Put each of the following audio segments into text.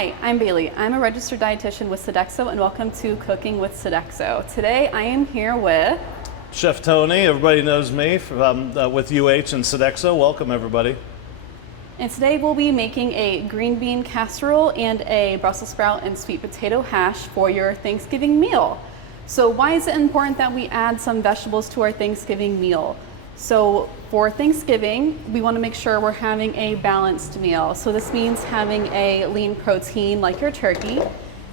Hi, I'm Bailey. I'm a registered dietitian with Sodexo, and welcome to Cooking with Sodexo. Today I am here with Chef Tony. Everybody knows me from, with UH and Sodexo. Welcome, everybody. And today we'll be making a green bean casserole and a Brussels sprout and sweet potato hash for your Thanksgiving meal. So why is it important that we add some vegetables to our Thanksgiving meal? So for Thanksgiving, we want to make sure we're having a balanced meal. So this means having a lean protein like your turkey,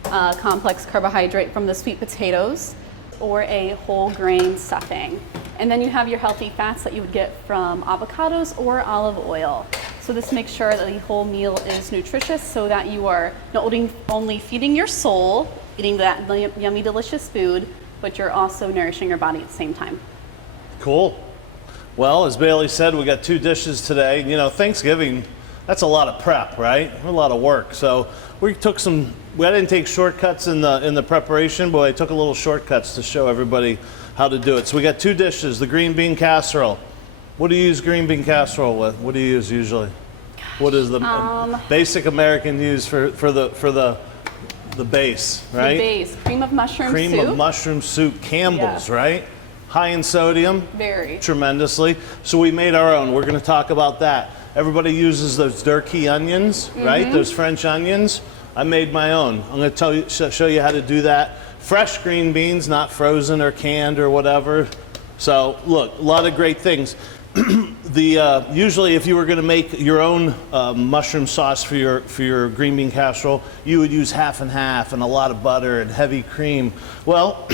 a complex carbohydrate from the sweet potatoes, or a whole grain stuffing. And then you have your healthy fats that you would get from avocados or olive oil. So this makes sure that the whole meal is nutritious so that you are not only feeding your soul, eating that yummy, delicious food, but you're also nourishing your body at the same time. Cool. Well, as Bailey said, we got two dishes today. You know, Thanksgiving, that's a lot of prep, right? A lot of work. So we took I didn't take shortcuts in the preparation, but I took a little shortcuts to show everybody how to do it. So we got two dishes, the green bean casserole. What do you use green bean casserole with? What do you use usually? What is the basic American use for the base, right? The base, cream of mushroom soup. Cream of mushroom soup, Campbell's, right? High in sodium. Very. Tremendously. So we made our own. We're going to talk about that. Everybody uses those Durkee onions, right? Those French onions. I made my own. I'm going to show you how to do that. Fresh green beans, not frozen or canned or whatever. So look, a lot of great things. Usually if you were going to make your own mushroom sauce for your green bean casserole, you would use half and half and a lot of butter and heavy cream. Well,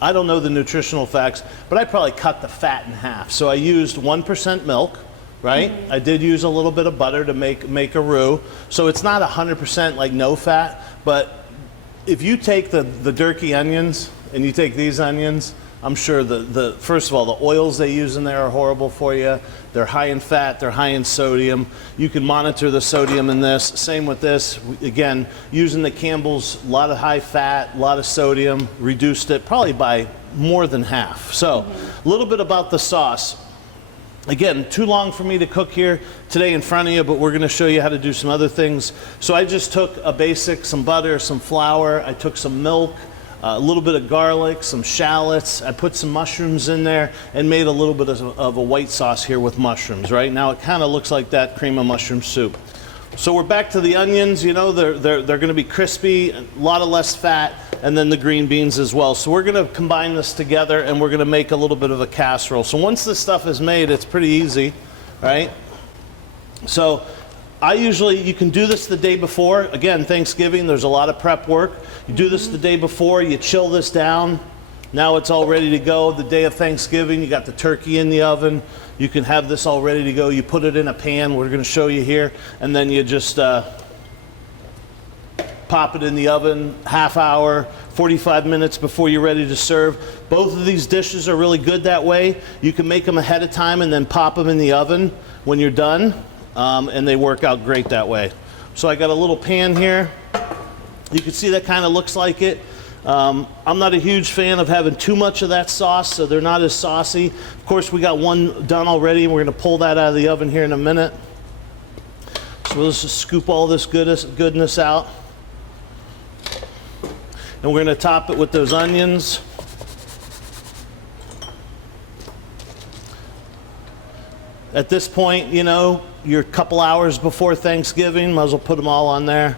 I don't know the nutritional facts, but I probably cut the fat in half. So I used 1% milk, right? I did use a little bit of butter to make a roux. So it's not 100% like no fat, but if you take the Durkee onions and you take these onions, I'm sure first of all, the oils they use in there are horrible for you. They're high in fat, they're high in sodium. You can monitor the sodium in this. Same with this. Again, using the Campbell's, a lot of high fat, a lot of sodium, reduced it probably by more than half. So a little bit about the sauce. Again, too long for me to cook here today in front of you, but we're going to show you how to do some other things. So I just took some butter, some flour, I took some milk, a little bit of garlic, some shallots. I put some mushrooms in there and made a little bit of a white sauce here with mushrooms, right? Now it kind of looks like that cream of mushroom soup. So we're back to the onions, you know, they're going to be crispy, a lot of less fat, and then the green beans as well. So we're going to combine this together and we're going to make a little bit of a casserole. So once this stuff is made, it's pretty easy, right? So you can do this the day before. Again, Thanksgiving, there's a lot of prep work. You do this the day before, you chill this down. Now it's all ready to go. The day of Thanksgiving, you got the turkey in the oven. You can have this all ready to go. You put it in a pan, we're going to show you here, and then you just pop it in the oven, half hour, 45 minutes before you're ready to serve. Both of these dishes are really good that way. You can make them ahead of time and then pop them in the oven when you're done, and they work out great that way. So I got a little pan here. You can see that kind of looks like it. I'm not a huge fan of having too much of that sauce, so they're not as saucy. Of course, we got one done already, and we're going to pull that out of the oven here in a minute. So let's just scoop all this goodness out. And we're going to top it with those onions. At this point, you know, you're a couple hours before Thanksgiving, might as well put them all on there.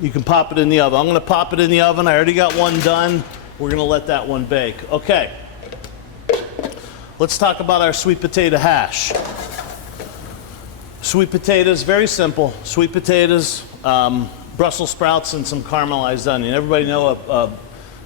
You can pop it in the oven. I'm going to pop it in the oven. I already got one done. We're going to let that one bake. Okay. Let's talk about our sweet potato hash. Sweet potatoes, very simple. Sweet potatoes, Brussels sprouts, and some caramelized onion. Everybody know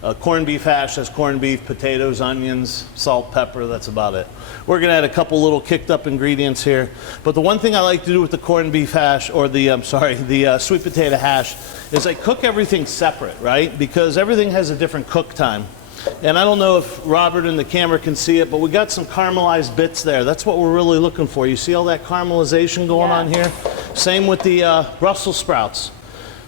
a corned beef hash has corned beef, potatoes, onions, salt, pepper. That's about it. We're going to add a couple little kicked up ingredients here. But the one thing I like to do with the corned beef hash, or the sweet potato hash, is I cook everything separate, right? Because everything has a different cook time. And I don't know if Robert and the camera can see it, but we got some caramelized bits there. That's what we're really looking for. You see all that caramelization going on here? Same with the Brussels sprouts.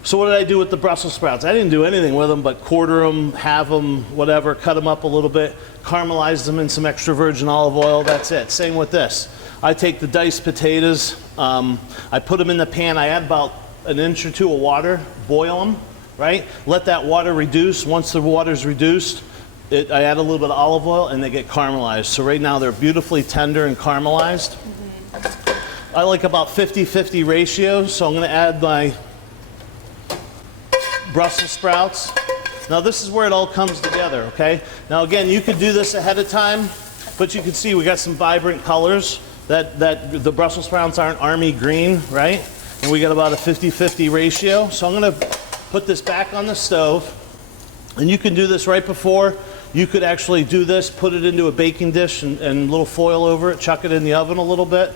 So what did I do with the Brussels sprouts? I didn't do anything with them but quarter them, halve them, whatever, cut them up a little bit, caramelize them in some extra virgin olive oil, that's it. Same with this. I take the diced potatoes, I put them in the pan, I add about an inch or two of water, boil them, right? Let that water reduce. Once the water's reduced, I add a little bit of olive oil and they get caramelized. So right now they're beautifully tender and caramelized. I like about 50-50 ratio, so I'm gonna add my Brussels sprouts. Now this is where it all comes together, okay? Now again, you could do this ahead of time, but you can see we got some vibrant colors. That the Brussels sprouts aren't army green, right? And we got about a 50-50 ratio. So I'm gonna put this back on the stove, and you can do this right before. You could actually do this, put it into a baking dish and a little foil over it, chuck it in the oven a little bit.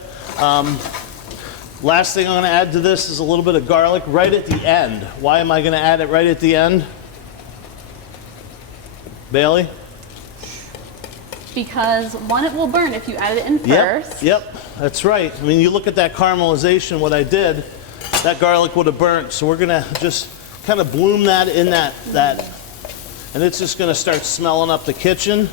Last thing I'm gonna add to this is a little bit of garlic right at the end. Why am I gonna add it right at the end? Bailey? Because one, it will burn if you add it in first. Yep, that's right. I mean, you look at that caramelization, what I did, that garlic would have burnt. So we're gonna just kind of bloom that in that, and it's just gonna start smelling up the kitchen.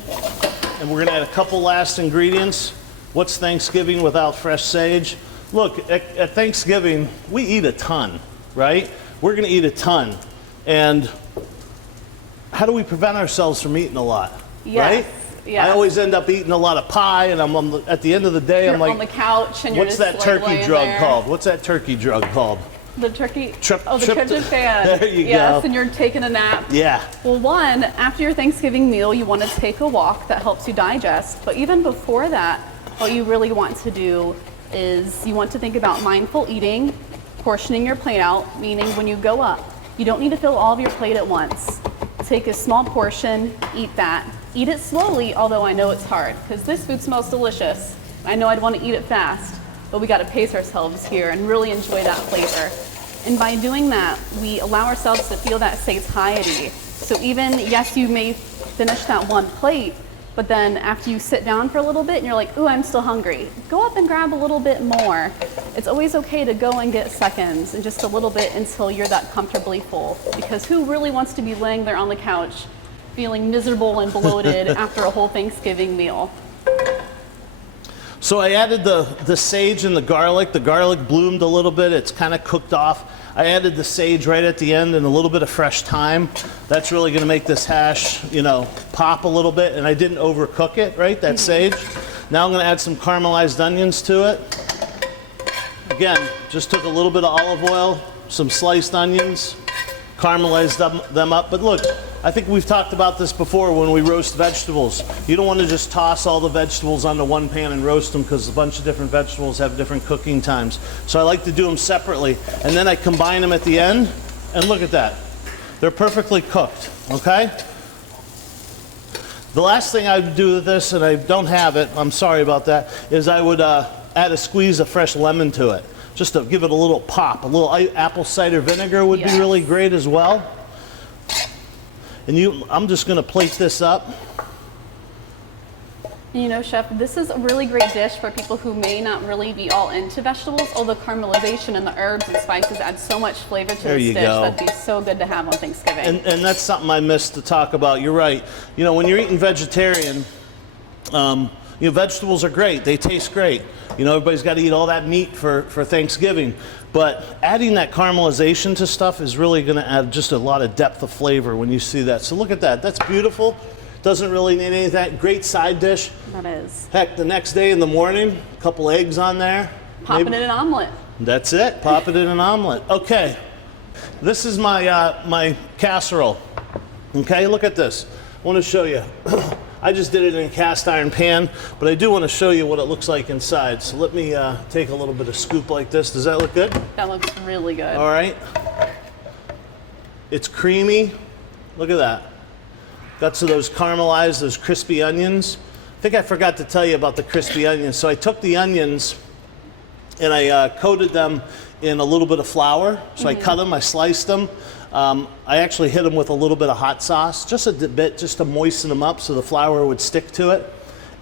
And we're gonna add a couple last ingredients. What's Thanksgiving without fresh sage? Look, at Thanksgiving, we eat a ton, right? We're gonna eat a ton. And how do we prevent ourselves from eating a lot, right? Yes. I always end up eating a lot of pie, and at the end of the day, You're I'm like, on the couch, and you're what's just that like turkey laying drug there. called? What's that turkey drug called? The turkey. the Tryptophan. tryptophan. There you Yes, go. and you're taking a nap. Yeah. Well, one, after your Thanksgiving meal, you want to take a walk. That helps you digest. But even before that, what you really want to do is you want to think about mindful eating, portioning your plate out, meaning when you go up, you don't need to fill all of your plate at once. Take a small portion, eat that. Eat it slowly, although I know it's hard, because this food smells delicious. I know I'd want to eat it fast, but we got to pace ourselves here and really enjoy that flavor. And by doing that, we allow ourselves to feel that satiety. So even, yes, you may finish that one plate, but then after you sit down for a little bit and you're like, ooh, I'm still hungry, go up and grab a little bit more. It's always okay to go and get seconds and just a little bit until you're that comfortably full. Because who really wants to be laying there on the couch feeling miserable and bloated after a whole Thanksgiving meal? So I added the sage and the garlic. The garlic bloomed a little bit. It's kind of cooked off. I added the sage right at the end and a little bit of fresh thyme. That's really going to make this hash, pop a little bit. And I didn't overcook it, right? That sage. Now I'm going to add some caramelized onions to it. Again, just took a little bit of olive oil, some sliced onions, caramelized them up. But look, I think we've talked about this before when we roast vegetables. You don't want to just toss all the vegetables onto one pan and roast them, because a bunch of different vegetables have different cooking times. So I like to do them separately. And then I combine them at the end, and look at that. They're perfectly cooked, okay? The last thing I would do with this, and I don't have it, I'm sorry about that, is I would add a squeeze of fresh lemon to it, just to give it a little pop. A little apple cider vinegar would be really great as well. And I'm just gonna plate this up. Chef, this is a really great dish for people who may not really be all into vegetables, although caramelization and the herbs and spices add so much flavor to this dish. That'd be so good to have on Thanksgiving. And that's something I missed to talk about. You're right. When you're eating vegetarian, vegetables are great. They taste great. Everybody's got to eat all that meat for Thanksgiving. But adding that caramelization to stuff is really going to add just a lot of depth of flavor when you see that. So look at that. That's beautiful. Doesn't really need any of that. Great side dish. That is. Heck, the next day in the morning, a couple eggs on there. Pop it in an omelet. That's it. Pop it in an omelet. Okay. This is my casserole. Okay, look at this. I want to show you. I just did it in a cast iron pan, but I do want to show you what it looks like inside. So let me take a little bit of scoop like this. Does that look good? That looks really good. All right. It's creamy. Look at that. Got some of those caramelized, those crispy onions. I think I forgot to tell you about the crispy onions. So I took the onions and I coated them in a little bit of flour. So I cut them, I sliced them. I actually hit them with a little bit of hot sauce, just a bit, just to moisten them up so the flour would stick to it.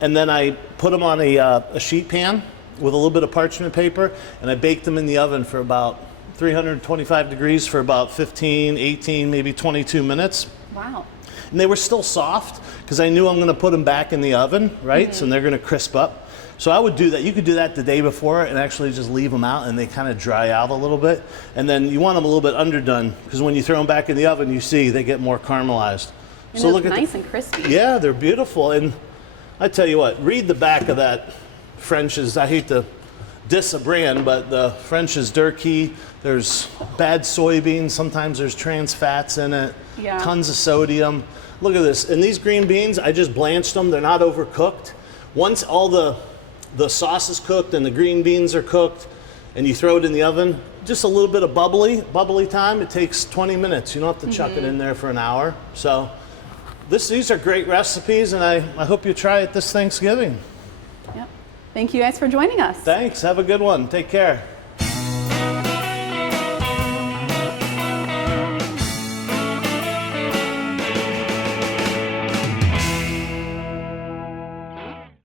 And then I put them on a sheet pan with a little bit of parchment paper, and I baked them in the oven for about 325 degrees for about 15, 18, maybe 22 minutes. Wow. And they were still soft because I knew I'm going to put them back in the oven, right? So they're going to crisp up. So I would do that. You could do that the day before and actually just leave them out and they kind of dry out a little bit. And then you want them a little bit underdone because when you throw them back in the oven, you see they get more caramelized. And so it's look at nice and crispy. Yeah, they're beautiful. And I tell you what, read the back of that French's. I hate to diss a brand, but the French's Durkee. There's bad soybeans. Sometimes there's trans fats in it. Yeah. Tons of sodium. Look at this. And these green beans, I just blanched them. They're not overcooked. Once all the sauce is cooked and the green beans are cooked and you throw it in the oven, just a little bit of bubbly time. It takes 20 minutes. You don't have to chuck it in there for an hour. So these are great recipes, and I hope you try it this Thanksgiving. Yep. Thank you guys for joining us. Thanks. Have a good one. Take care.